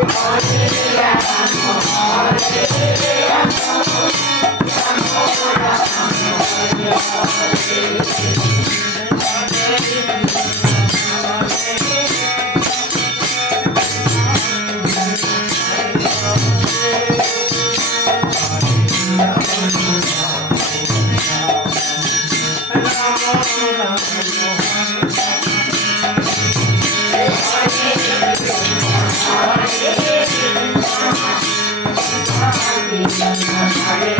I'm Hare